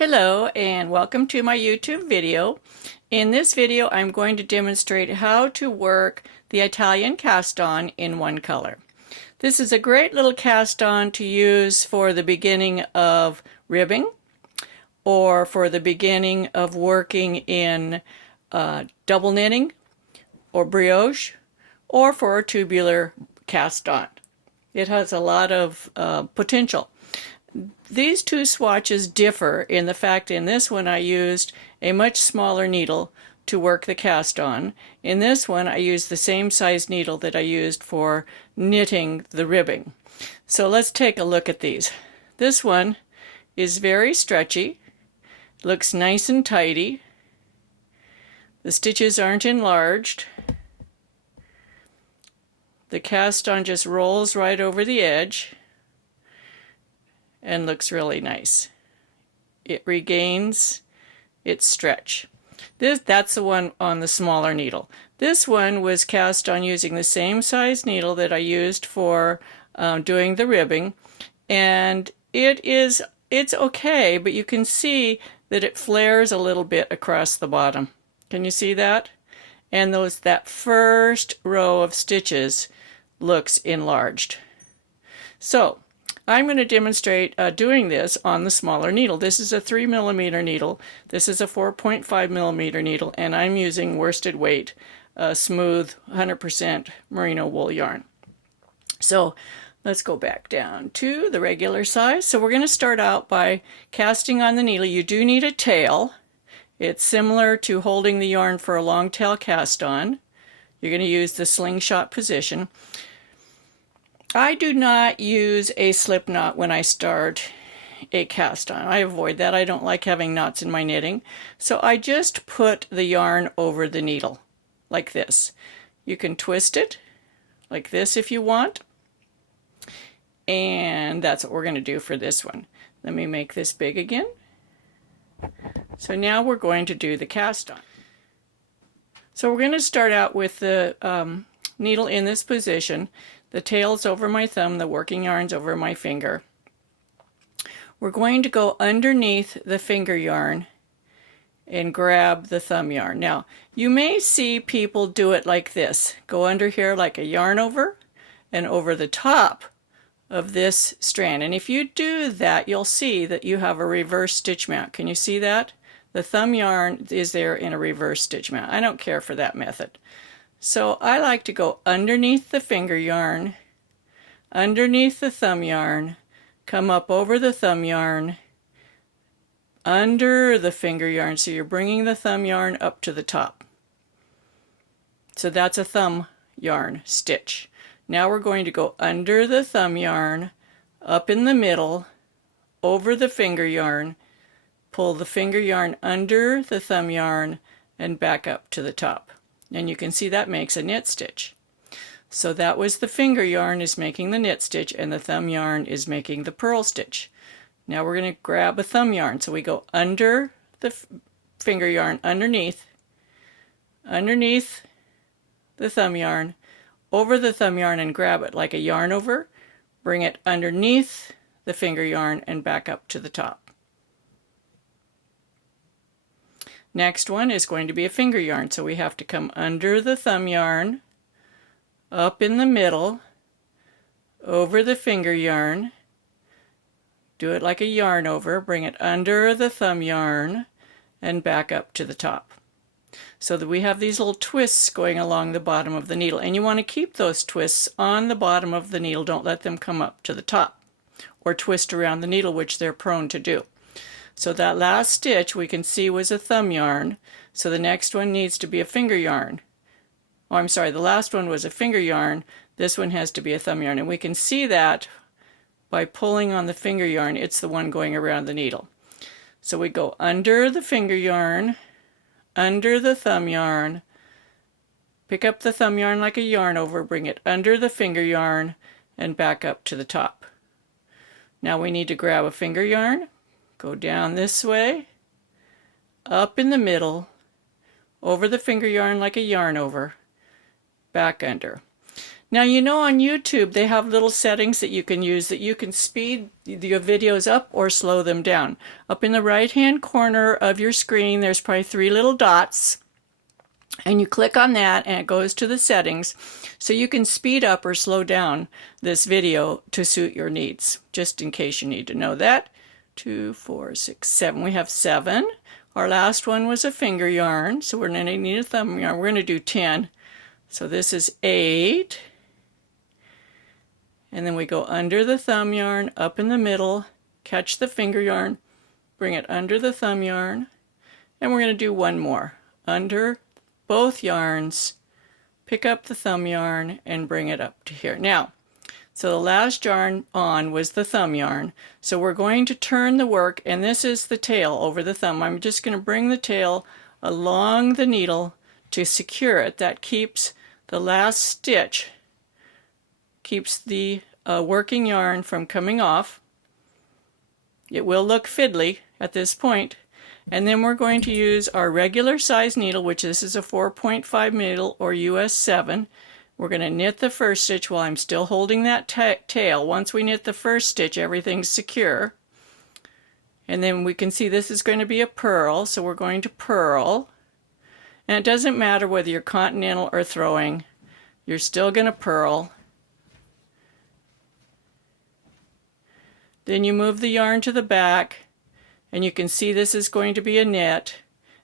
Hello and welcome to my YouTube video. In this video I'm going to demonstrate how to work the Italian cast-on in one color. This is a great little cast-on to use for the beginning of ribbing or for the beginning of working in double knitting or brioche or for a tubular cast-on. It has a lot of potential. These two swatches differ in the fact in this one I used a much smaller needle to work the cast on. In this one I used the same size needle that I used for knitting the ribbing. So let's take a look at these. This one is very stretchy, looks nice and tidy. The stitches aren't enlarged. The cast on just rolls right over the edge and looks really nice. It regains its stretch. That's the one on the smaller needle. This one was cast on using the same size needle that I used for doing the ribbing, and it's okay, but you can see that it flares a little bit across the bottom. Can you see that? And that first row of stitches looks enlarged. So I'm going to demonstrate doing this on the smaller needle. This is a 3mm needle. This is a 4.5mm needle, and I'm using worsted weight, smooth 100% merino wool yarn. So let's go back down to the regular size. So we're going to start out by casting on the needle. You do need a tail. It's similar to holding the yarn for a long tail cast on. You're going to use the slingshot position. I do not use a slip knot when I start a cast on. I avoid that. I don't like having knots in my knitting. So I just put the yarn over the needle like this. You can twist it like this if you want. And that's what we're going to do for this one. Let me make this big again. So now we're going to do the cast on. So we're going to start out with the needle in this position. The tail's over my thumb, the working yarn's over my finger. We're going to go underneath the finger yarn and grab the thumb yarn. Now, you may see people do it like this. Go under here like a yarn over and over the top of this strand. And if you do that, you'll see that you have a reverse stitch mount. Can you see that? The thumb yarn is there in a reverse stitch mount. I don't care for that method. So I like to go underneath the finger yarn, underneath the thumb yarn, come up over the thumb yarn, under the finger yarn, so you're bringing the thumb yarn up to the top. So that's a thumb yarn stitch. Now we're going to go under the thumb yarn, up in the middle, over the finger yarn, pull the finger yarn under the thumb yarn, and back up to the top. And you can see that makes a knit stitch. So that was the finger yarn is making the knit stitch, and the thumb yarn is making the purl stitch. Now we're going to grab a thumb yarn. So we go under the finger yarn, underneath the thumb yarn, over the thumb yarn, and grab it like a yarn over, bring it underneath the finger yarn and back up to the top. Next one is going to be a finger yarn, so we have to come under the thumb yarn, up in the middle, over the finger yarn, do it like a yarn over, bring it under the thumb yarn, and back up to the top. So that we have these little twists going along the bottom of the needle, and you want to keep those twists on the bottom of the needle. Don't let them come up to the top or twist around the needle, which they're prone to do. So that last stitch we can see was a thumb yarn, so the next one needs to be a finger yarn. Oh, I'm sorry, the last one was a finger yarn, this one has to be a thumb yarn, and we can see that by pulling on the finger yarn. It's the one going around the needle. So we go under the finger yarn, under the thumb yarn, pick up the thumb yarn like a yarn over, bring it under the finger yarn, and back up to the top. Now we need to grab a finger yarn, go down this way, up in the middle, over the finger yarn like a yarn over, back under. Now, you know, on YouTube, they have little settings that you can use that you can speed your videos up or slow them down. Up in the right-hand corner of your screen, there's probably 3 little dots, and you click on that and it goes to the settings, so you can speed up or slow down this video to suit your needs, just in case you need to know that. 2, 4, 6, 7. We have 7. Our last one was a finger yarn, so we're going to need a thumb yarn. We're going to do 10. So this is 8. And then we go under the thumb yarn, up in the middle, catch the finger yarn, bring it under the thumb yarn, and we're going to do one more. Under both yarns, pick up the thumb yarn, and bring it up to here. Now, so the last yarn on was the thumb yarn, so we're going to turn the work, and this is the tail over the thumb. I'm just going to bring the tail along the needle to secure it. That keeps the last stitch, keeps the working yarn from coming off. It will look fiddly at this point. And then we're going to use our regular size needle, which this is a 4.5 needle or US 7. We're going to knit the first stitch while I'm still holding that tail. Once we knit the first stitch, everything's secure. And then we can see this is going to be a purl, so we're going to purl. And it doesn't matter whether you're continental or throwing, you're still going to purl. Then you move the yarn to the back, and you can see this is going to be a knit,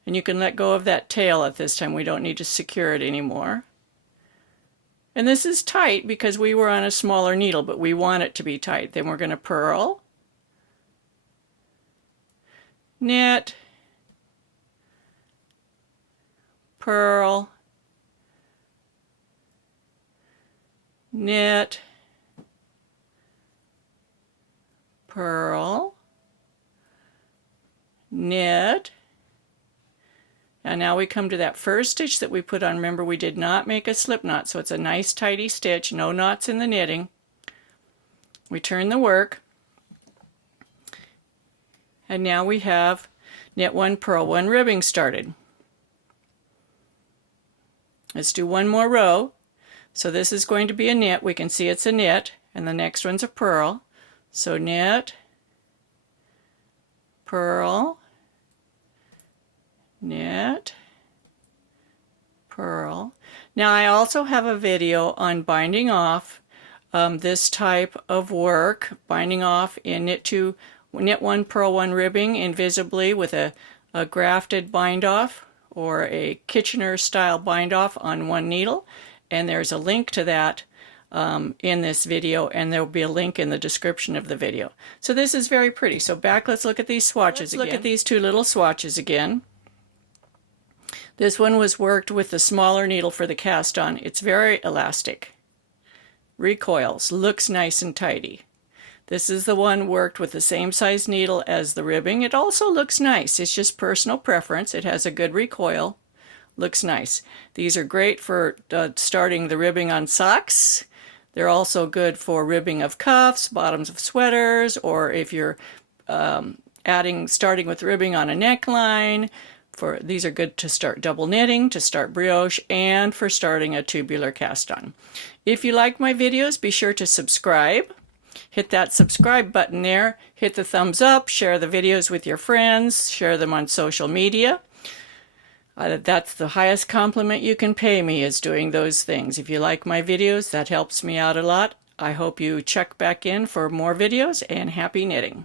and you can let go of that tail at this time. We don't need to secure it anymore. And this is tight because we were on a smaller needle, but we want it to be tight. Then we're going to purl, knit, purl, knit, purl, knit, and now we come to that first stitch that we put on. Remember, we did not make a slip knot, so it's a nice tidy stitch, no knots in the knitting. We turn the work, and now we have knit 1, purl 1 ribbing started. Let's do one more row. So this is going to be a knit. We can see it's a knit, and the next one's a purl. So knit, purl, knit, purl. Now I also have a video on binding off this type of work, binding off in knit 1, purl 1 ribbing invisibly with a grafted bind off or a Kitchener style bind off on one needle, and there's a link to that in this video, and there will be a link in the description of the video. So this is very pretty. So back, let's look at these swatches again. Look at these 2 little swatches again. This one was worked with the smaller needle for the cast on. It's very elastic, recoils, looks nice and tidy. This is the one worked with the same size needle as the ribbing. It also looks nice. It's just personal preference. It has a good recoil, looks nice. These are great for starting the ribbing on socks. They're also good for ribbing of cuffs, bottoms of sweaters, or if you're starting with ribbing on a neckline. These are good to start double knitting, to start brioche, and for starting a tubular cast on. If you like my videos, be sure to subscribe. Hit that subscribe button there. Hit the thumbs up. Share the videos with your friends. Share them on social media. That's the highest compliment you can pay me, is doing those things. If you like my videos, that helps me out a lot. I hope you check back in for more videos, and happy knitting.